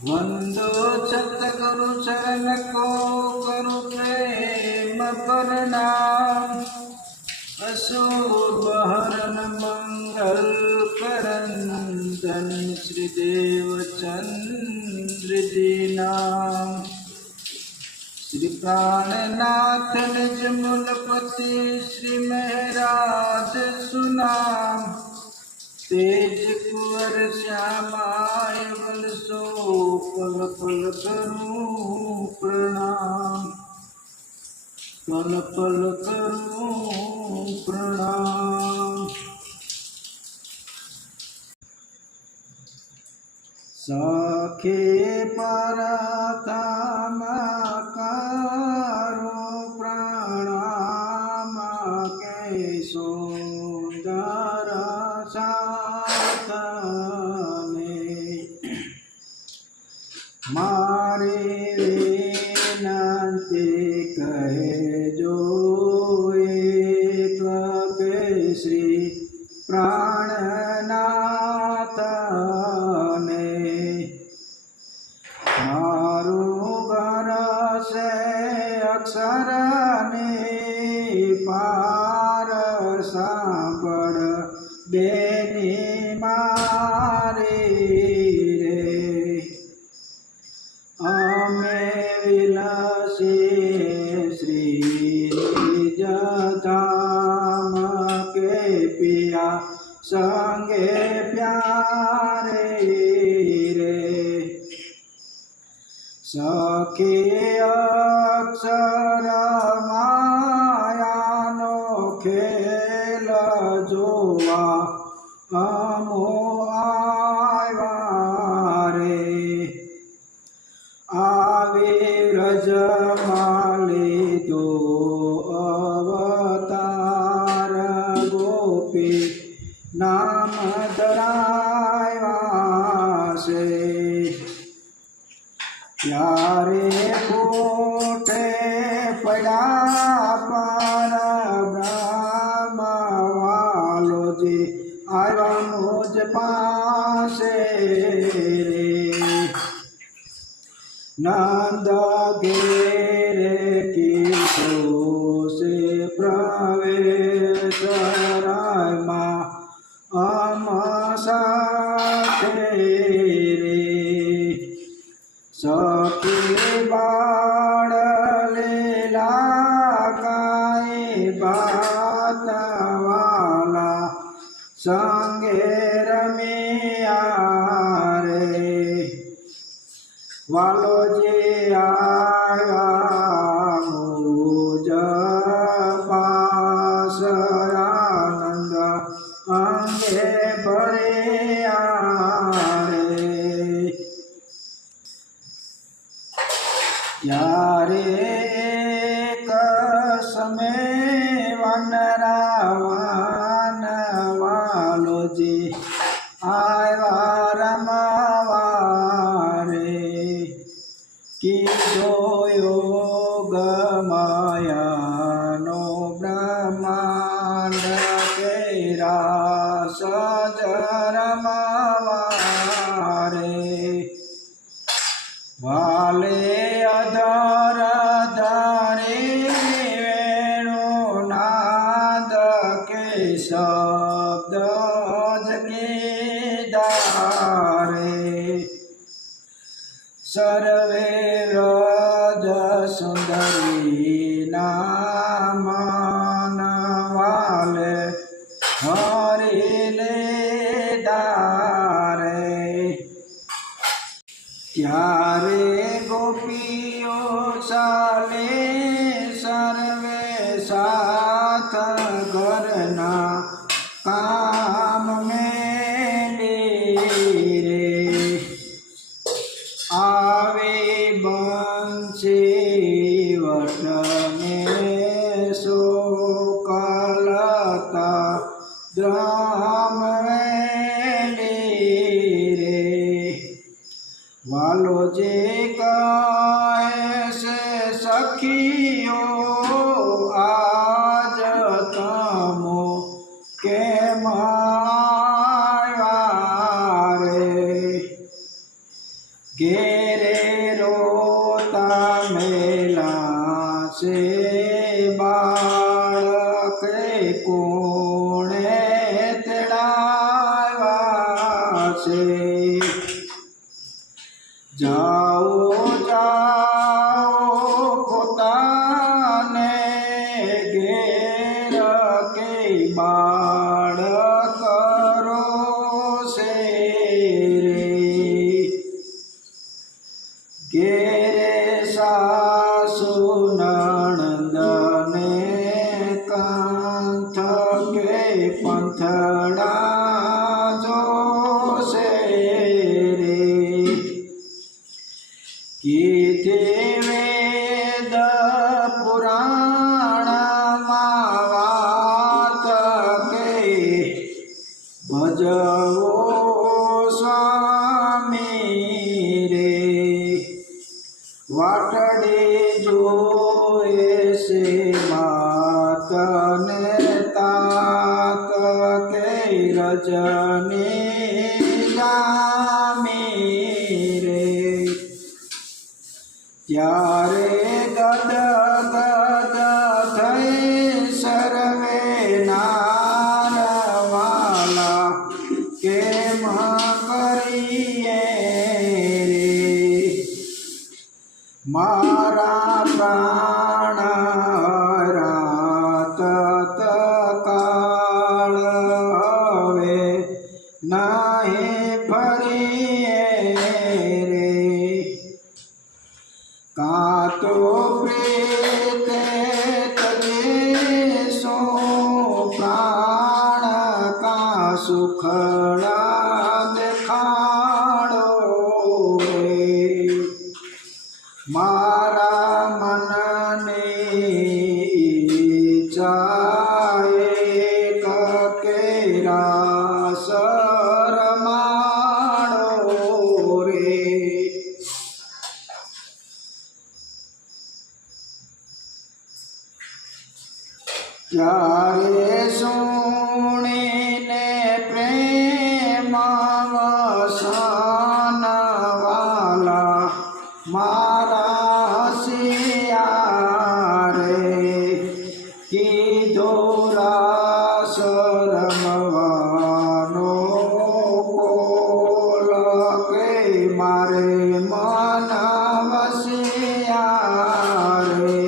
वंदो सतगुरु चरण को करु प्रेम प्रणाम। असुर हरण मंगल करंदन श्री देवचंद्र दीनाम। श्री प्राणनाथ निज मूलपति श्री महराज सुनाम। तेज कुंवर श्यामाय बल सो पल पल करूं प्रणाम। पल पल करूं प्रणाम। सखे परतम करो प्रणाम के सुंदर मारे विनती कहजो एक श्री प्राणनाथ ने। मारू घर से अक्षर ने पार सांपड़ बेनी मारे अमे विलासी श्री निजधाम के पिया संगे प्यारे रे। सखी अक्षर मायानो खेल जोवा अमो आया रे। आवे व्रज माले दो अवतार गोपी नाम धराया से। प्यारे फूटे पड़ा पर ब्रह्म वालो जी आया मुझ पासे रे। नंद घेरे किशो से प्रवेश राय माँ अमसाते रे। सखी बाण लीला काई बात वाला संगे रमिया रे। वालो जी आया मुझ पास आनंद अंगे भरे रे। यारे एक समय वनरावन वालो जी आया रमावा कि जो योग माया नो ब्रह्मांड केरा सजरमारे। वाले अधर धरे वेणुनाद के शब्द के दारे। सर्वे व्रज सुंदरी नाम वाले हरि ले दारे। त्यारे गोपियों साले सर्वे साथ करना काम में आवे बंसी वट में शोकलता द्राम रे। वालो जे कैसे सखियो आज तमो के माया रे। ઘેરે રોતા મેલા છે બાળકે કોણે તેડાવ્યા છે જાઓ જાઓ પોતાને ઘેર કે બાળક રોશે રે ઘેરે સાસુ નણંદને કંથ કે પંથડા જોશે રે કીધે વેદ પુરાણમાં વાત કે ભજવો સ્વામી રે વાટડી જોએ છે માતને તાત કે રજની જામી રે ત્યારે ગદ ગદ થઈ સર્વે નારવાલા કેમ કરીએ રે મારા પ્રાણ રાત તત્કાળ હવે નહીં ફરીએ રે કાં તો પ્રેતે તજે પ્રાણ કાં સુખડા દેખાડો રે મારા મનને ઈચ્છા કેરા શરમાડો રે ત્યારે સુણીને પ્રેમ વસન વાલા મારા હસિયા રે કીધો રાસ રમવાનો કોલ કે મારે મન વસિયા રે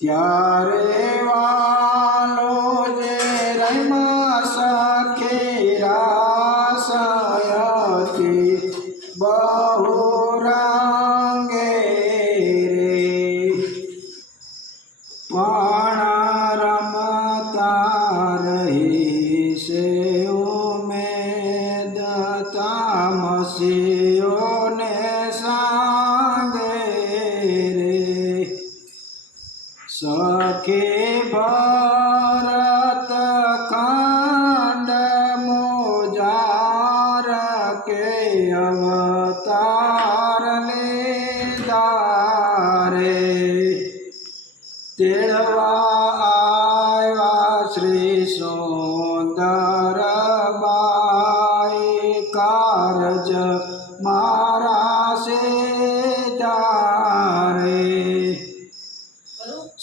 ત્યારે વાલો જે રમ્યા સખે રાસયથી બહુ રંગે રે પણ રમતા રહી છે ઉમેદ તામસીઓને સાંગે રે સખે ભરત ખંડ મોજાર કે અવતાર લીધા રે તેડવા આવ્યા શ્રી સુંદર બાઈ કારજ મારા સીધા રે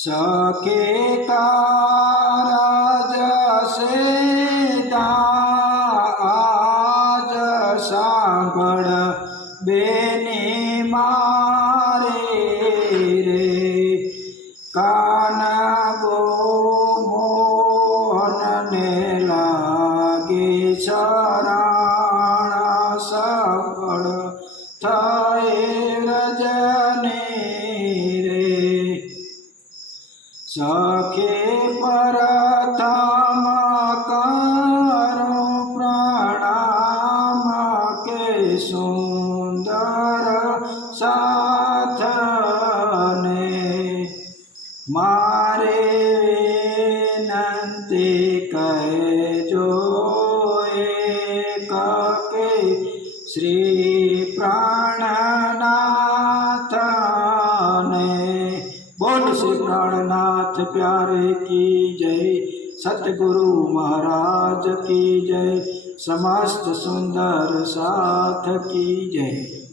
સખે કારજ સીધા આજ સાંભળ બેની મારે રે કાન ગો મોહનને લાગી શરણા સફળ થઈ રજની રે સખે પ્રથમ કરો પ્રણામ કે સુંદર સાથને મારે વિનંતી કહેજો એક કે શ્રી પ્રાણનાથને बोल श्री प्राणनाथ प्यारे की जय, सतगुरु महाराज की जय। समस्त सुंदर साथ की जय।